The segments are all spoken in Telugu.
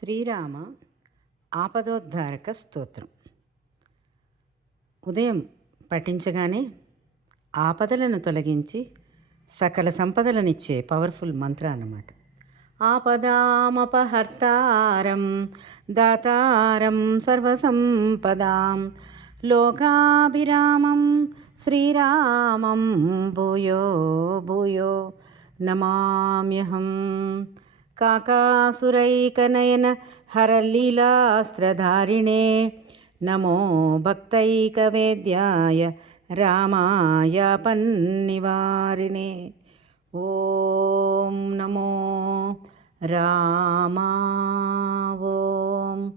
శ్రీరామ ఆపదోద్ధారక స్తోత్రం. ఉదయం పఠించగానే ఆపదలను తొలగించి సకల సంపదలనిచ్చే పవర్ఫుల్ మంత్ర అన్నమాట. ఆపదామపహర్తారం దాతారం సర్వసంపదాం లోకాభిరామం శ్రీరామం భూయో భూయో నమామ్యహం. కాకాసురైకనయన హరలీలాస్త్రధారిణే నమో భక్తైకవేద్యాయ రామాయ పన్నివారిణే. ఓం నమో రామా. ఓం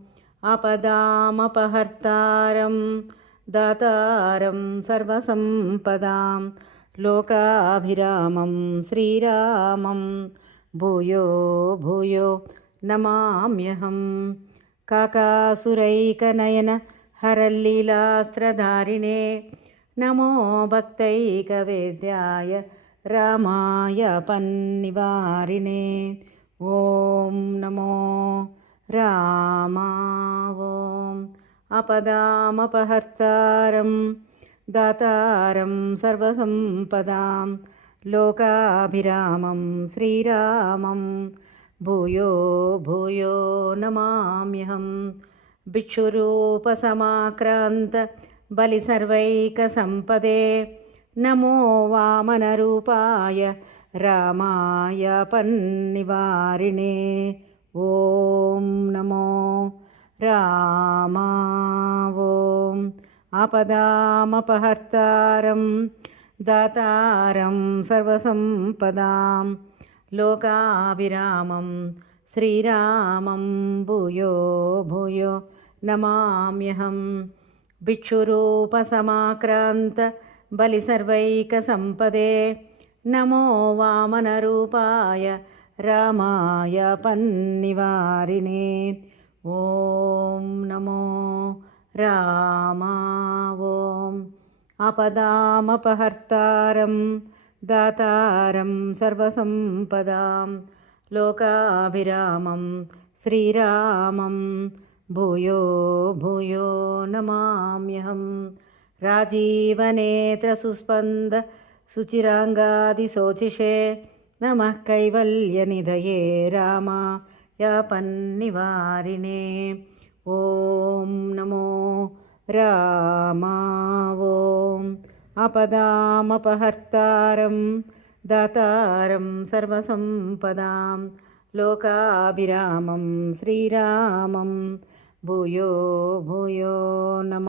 ఆపదామపహర్తారం దాతారం సర్వసంపదాం లోకాభిరామం శ్రీరామం భూయో భూయో నమామ్యహం. కాకాసురైకనయన హరలీలాస్త్రధారిణే నమో భక్తైకవేద్యాయ రామాయ పన్నివారిణే. ఓం నమో రామా. ఓం ఆపదామపహర్తారం దాతారం సర్వసంపదాం లోకాభిరామం శ్రీరామం భూయో భూయో నమామ్యహం. భిక్షురూపసమాక్రాంత బలిసర్వైకసంపదే నమో వామనరూపాయ రామాయ పన్నివారిణే. ఓం నమో రామా. ఓం ఆపదామపహర్తారం దాతారం సర్వసంపదాం లోకాభిరామం శ్రీరామం భూయో భూయో నమామ్యహం. భిక్షురూపసమాక్రాంత బలిసర్వైకసంపదే నమో వామనరూపాయ రామాయ పన్నివారిణే. ఓం నమో రామా. ఓం ఆపదామపహర్తారం దాతారం సర్వసంపదాం లోకాభిరామం శ్రీరామం భూయో భూయో నమామ్యహం. రాజీవనేత్రసుస్పంద శుచిరాంగాదిశోచిషే నమః కైవల్యనిధయే రామాయ పన్నివారిణే. ఓం నమో రామా. ఓం ఆపదామపహర్తారం దాతారం సర్వసంపదాం లోకాభిరామం శ్రీరామం భూయో భూయో నమ.